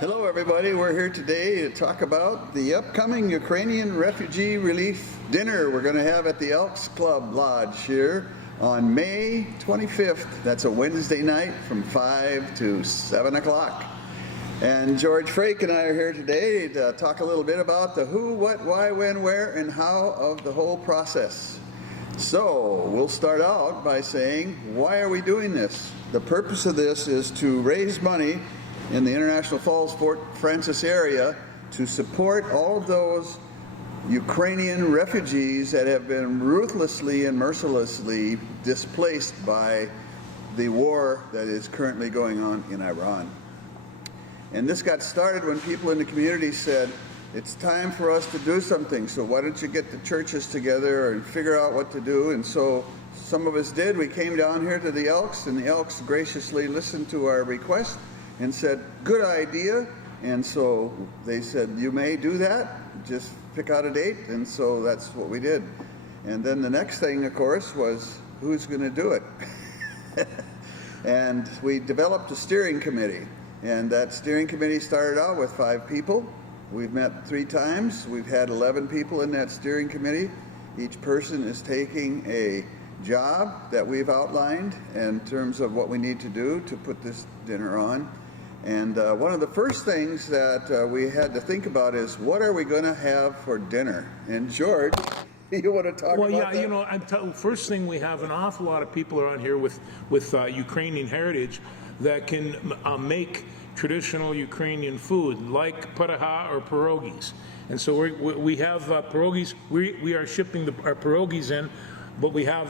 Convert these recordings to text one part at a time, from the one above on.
Hello everybody, we're here today to talk about the upcoming Ukrainian Refugee Relief Dinner we're going to have at the Elks Club Lodge here on May 25th. That's a Wednesday night from 5 to 7 o'clock. And George Frake and I are here today to talk a little bit about the who, what, why, when, where, and how of the whole process. So we'll start out by saying, why are we doing this? The purpose of this is to raise money in the International Falls Fort Francis area to support all of those Ukrainian refugees that have been ruthlessly and mercilessly displaced by the war that is currently going on in Iran. And this got started when people in the community said, it's time for us to do something, so why don't you get the churches together and figure out what to do? And so some of us did. We came down here to the Elks, and the Elks graciously listened to our request and said, good idea. And so they said, you may do that, just pick out a date. And so that's what we did. And then the next thing, of course, was who's going to do it? And we developed a steering committee. And that steering committee started out with 5 people. We've met 3 times. We've had 11 people in that steering committee. Each person is taking a job that we've outlined in terms of what we need to do to put this dinner on. And one of the first things that we had to think about is, what are we going to have for dinner? And George, you want to talk about that? Well, yeah, you know, first thing, we have an awful lot of people around here with Ukrainian heritage that can make traditional Ukrainian food, like pataha or pierogies. And so we have pierogies. We are shipping our pierogies in, but we have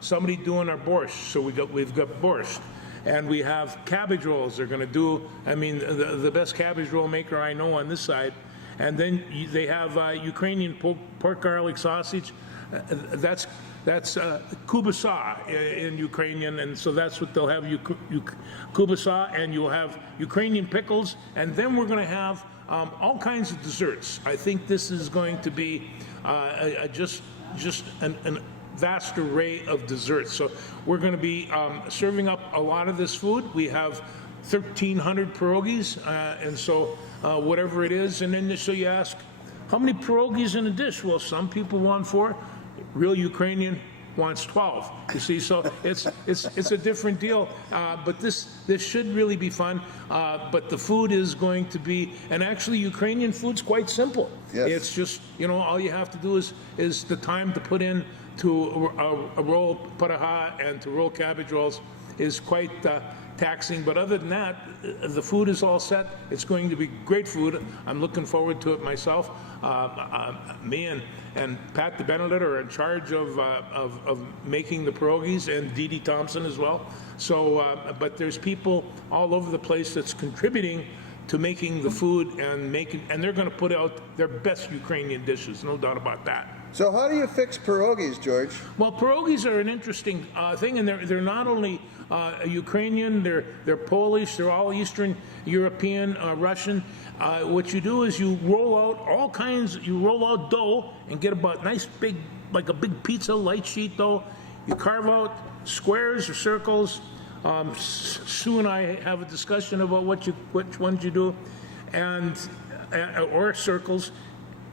somebody doing our borscht. So we've got borscht. And we have cabbage rolls they're going to do. I mean, the best cabbage roll maker I know on this side. And then they have Ukrainian pork garlic sausage. That's kubasa in Ukrainian, and so that's what they'll have, kubasa, and you'll have Ukrainian pickles. And then we're going to have all kinds of desserts. I think this is going to be just an vast array of desserts. So we're going to be serving up a lot of this food. We have 1,300 pierogies, and so whatever it is. And then so you ask, how many pierogies in a dish? Well, some people want 4. Real Ukrainian wants 12. You see, so it's a different deal. But this should really be fun. But the food is going to be, and actually Ukrainian food's quite simple. Yes. It's just, you know, all you have to do is the time to put in to a roll pataha and to roll cabbage rolls is quite taxing. But other than that, the food is all set. It's going to be great food. I'm looking forward to it myself. Me and Pat the Benedict are in charge of making the pierogies, and Dee Dee Thompson as well. So, but there's people all over the place that's contributing to making the food and they're going to put out their best Ukrainian dishes, no doubt about that. So how do you fix pierogies, George? Well, pierogies are an interesting thing, and they're not only Ukrainian, they're Polish, they're all Eastern European, Russian. What you do is you roll out dough and get about nice big, like a big pizza, light sheet dough. You carve out squares or circles. Sue and I have a discussion about which ones you do, or circles,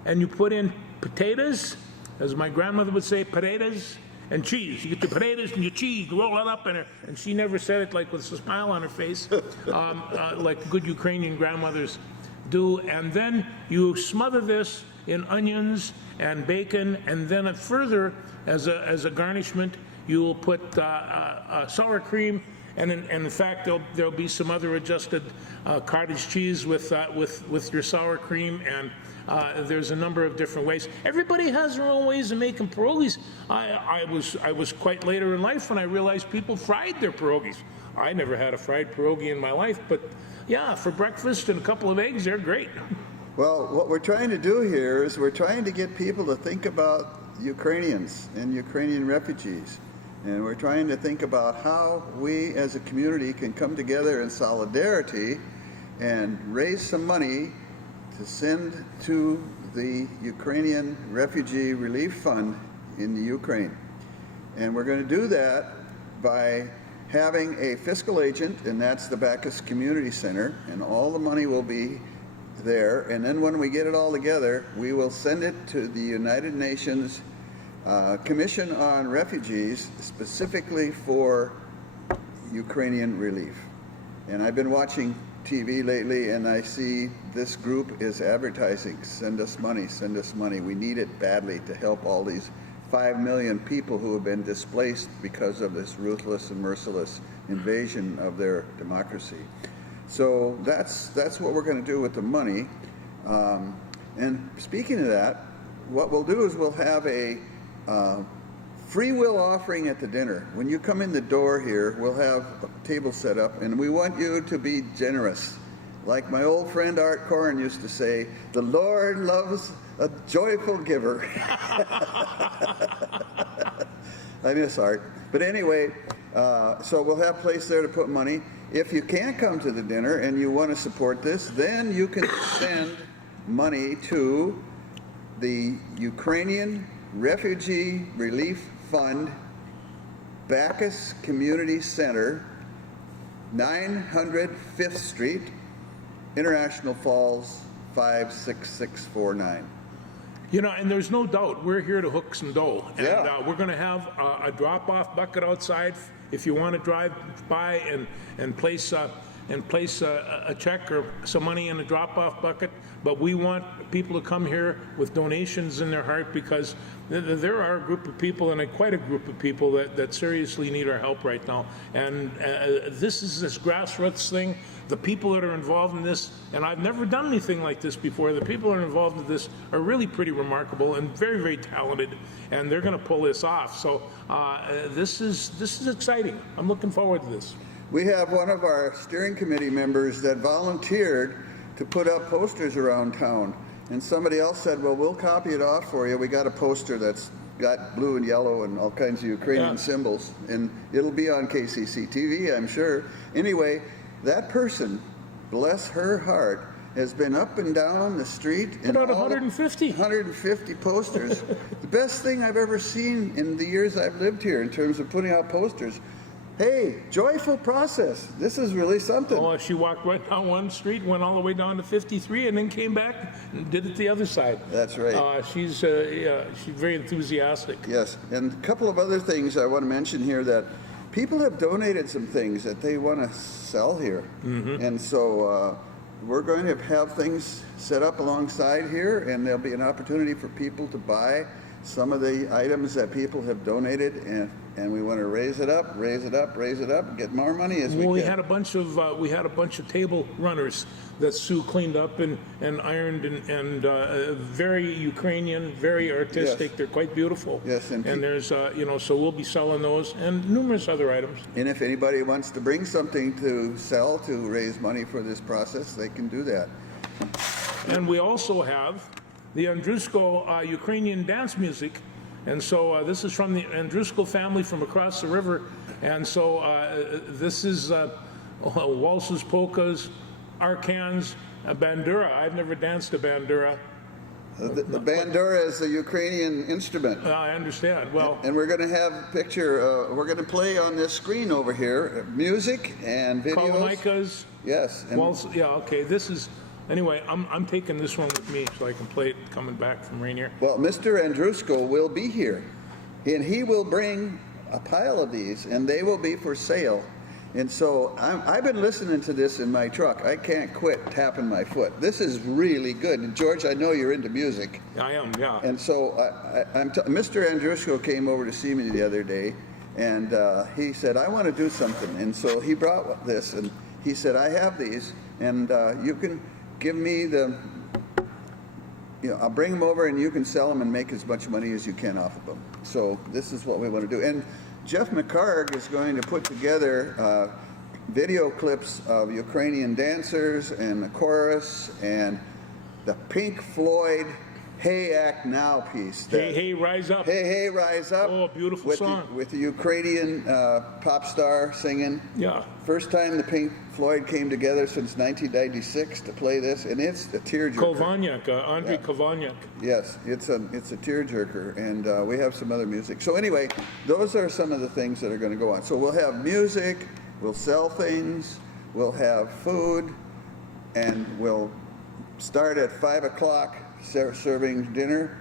and you put in potatoes, as my grandmother would say, potatoes, and cheese. You get your potatoes and your cheese, you roll it up in her, and she never said it like with a smile on her face, like good Ukrainian grandmothers do. And then you smother this in onions and bacon, and then further, as a garnishment, you will put sour cream. And in fact, there'll be some other adjusted cottage cheese with your sour cream, and there's a number of different ways. Everybody has their own ways of making pierogies. I was quite later in life when I realized people fried their pierogies. I never had a fried pierogi in my life, but yeah, for breakfast and a couple of eggs, they're great. Well, what we're trying to do here is we're trying to get people to think about Ukrainians and Ukrainian refugees. And we're trying to think about how we as a community can come together in solidarity and raise some money to send to the Ukrainian Refugee Relief Fund in the Ukraine. And we're going to do that by having a fiscal agent, and that's the Bacchus Community Center, and all the money will be there. And then when we get it all together, we will send it to the United Nations Commission on Refugees, specifically for Ukrainian relief. And I've been watching TV lately, and I see this group is advertising, send us money, send us money. We need it badly to help all these 5 million people who have been displaced because of this ruthless and merciless invasion of their democracy. So that's what we're going to do with the money. And speaking of that, what we'll do is we'll have a free will offering at the dinner. When you come in the door here, we'll have a table set up, and we want you to be generous. Like my old friend Art Corrin used to say, the Lord loves a joyful giver. I miss Art. But anyway, so we'll have a place there to put money. If you can't come to the dinner and you want to support this, then you can send money to the Ukrainian Refugee Relief Fund, Bacchus Community Center, 900 5th Street, International Falls, 56649. You know, and there's no doubt we're here to hook some dough, and Yeah. we're going to have a drop-off bucket outside if you want to drive by and place a check or some money in a drop-off bucket. But we want people to come here with donations in their heart, because there are a group of people, and quite a group of people, that seriously need our help right now. And this grassroots thing. The people that are involved in this, and I've never done anything like this before, the people that are involved in this are really pretty remarkable and very, very talented, and they're going to pull this off. So this is exciting. I'm looking forward to this. We have one of our steering committee members that volunteered to put up posters around town. And somebody else said, well, we'll copy it off for you. We got a poster that's got blue and yellow and all kinds of Ukrainian symbols. And it'll be on KCC TV, I'm sure. Anyway, that person, bless her heart, has been up and down the street. About 150. 150 posters. The best thing I've ever seen in the years I've lived here in terms of putting out posters. Hey, joyful process. This is really something. Well, she walked right down one street, went all the way down to 53, and then came back and did it the other side. That's right. She's very enthusiastic. Yes, and a couple of other things I want to mention here, that people have donated some things that they want to sell here. Mm-hmm. And so we're going to have things set up alongside here, and there'll be an opportunity for people to buy some of the items that people have donated, and we want to raise it up, get more money as we can. We had a bunch of table runners that Sue cleaned up and ironed, and very Ukrainian, very artistic. Yes. They're quite beautiful. Yes, and there's so we'll be selling those and numerous other items. And if anybody wants to bring something to sell to raise money for this process, they can do that. And we also have the Andrusko Ukrainian dance music. And so this is from the Andrusko family from across the river. And so this is waltzes, polkas, arkans, a bandura. I've never danced a bandura. The bandura is a Ukrainian instrument. I understand. Well, and we're going to have a picture. We're going to play on this screen over here, music and videos. Kalamikas. Yes. And Waltz, yeah, okay. This is... Anyway, I'm taking this one with me so I can play it coming back from Rainier. Well, Mr. Andrusko will be here, and he will bring a pile of these, and they will be for sale. And so I've been listening to this in my truck. I can't quit tapping my foot. This is really good. And George, I know you're into music. I am, yeah. And so Mr. Andrusko came over to see me the other day, and he said, I want to do something. And so he brought this, and he said, I have these, and you can give me I'll bring them over, and you can sell them and make as much money as you can off of them. So this is what we want to do. And Jeff McCarg is going to put together video clips of Ukrainian dancers and the chorus and the Pink Floyd Hey Act Now piece. that- Hey, hey, rise up. Hey, hey, rise up. Oh, beautiful with song. with the Ukrainian pop star singing. Yeah. First time the Pink Floyd came together since 1996 to play this, and it's a tearjerker. Kovalnyuk, Andrei Kovalnyuk. Yes, it's a tearjerker, and we have some other music. So anyway, those are some of the things that are going to go on. So we'll have music, we'll sell things, we'll have food, and we'll start at 5 o'clock serving dinner.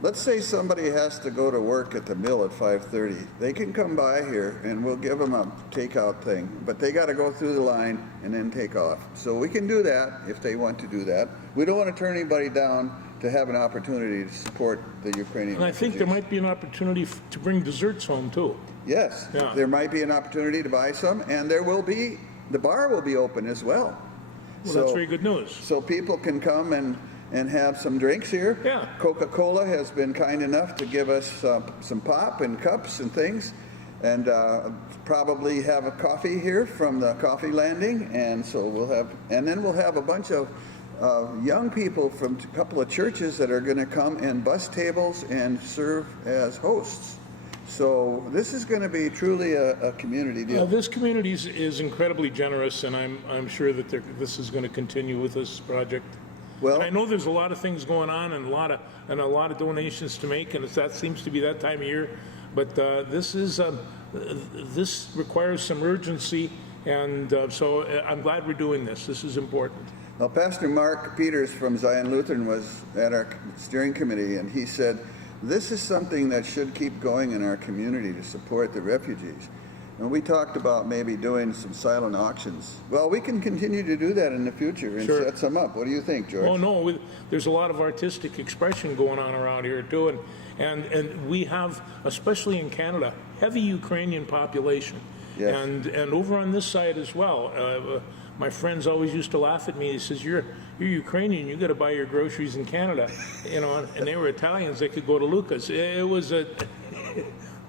Let's say somebody has to go to work at the mill at 5:30. They can come by here and we'll give them a takeout thing, but they got to go through the line and then take off. So we can do that if they want to do that. We don't want to turn anybody down to have an opportunity to support the Ukrainian And I think there refugees. might be an opportunity to bring desserts home too. Yes, Yeah. there might be an opportunity to buy some, and there will be, the bar will be open as well. Well, that's very good news. So people can come and have some drinks here. Yeah. Coca-Cola has been kind enough to give us some pop and cups and things, and probably have a coffee here from the coffee landing, and so then we'll have a bunch of young people from a couple of churches that are going to come and bus tables and serve as hosts. So this is going to be truly a community deal. This community is incredibly generous, and I'm sure that this is going to continue with this project. Well, And I know there's a lot of things going on and a lot of donations to make, and that seems to be that time of year. But this requires some urgency, and so I'm glad we're doing this. This is important. well, Pastor Mark Peters from Zion Lutheran was at our steering committee, and he said, this is something that should keep going in our community to support the refugees. And we talked about maybe doing some silent auctions. Well, we can continue to do that in the future and Sure. set some up. What do you think, George? Oh no, there's a lot of artistic expression going on around here too, and we have, especially in Canada, heavy Ukrainian population, Yes. and over on this side as well. My friends always used to laugh at me. He says, "You're Ukrainian. You got to buy your groceries in Canada," you know. And they were Italians. They could go to Lucas. It was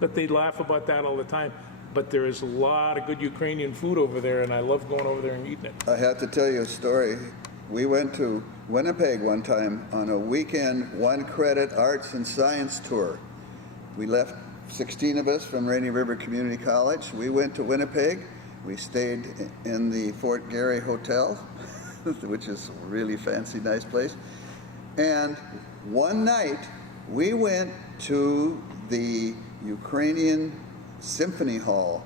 but they'd laugh about that all the time. But there is a lot of good Ukrainian food over there, and I love going over there and eating it. I have to tell you a story. We went to Winnipeg one time on a weekend one-credit arts and science tour. We left 16 of us from Rainy River Community College. We went to Winnipeg. We stayed in the Fort Garry Hotel, which is a really fancy, nice place. And one night, we went to the Ukrainian Symphony Hall.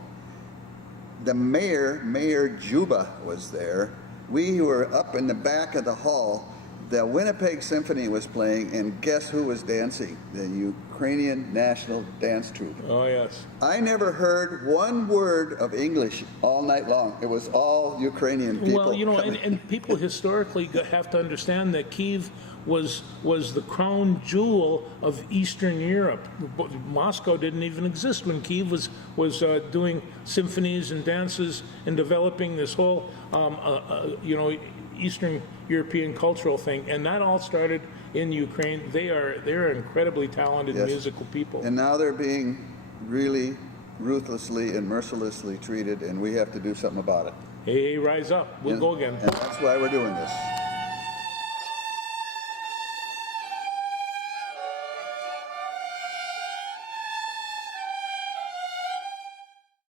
The Mayor Juba was there. We were up in the back of the hall. The Winnipeg Symphony was playing, and guess who was dancing? The Ukrainian National Dance Troupe. Oh yes. I never heard one word of English all night long. It was all Ukrainian people. Well, you know, coming. and people historically have to understand that Kyiv was the crown jewel of Eastern Europe. Moscow didn't even exist when Kyiv was doing symphonies and dances and developing this whole, Eastern European cultural thing, and that all started in Ukraine. They're incredibly talented Yes. musical people. And now they're being really ruthlessly and mercilessly treated, and we have to do something about it. Hey, rise up! We'll go again. And that's why we're doing this.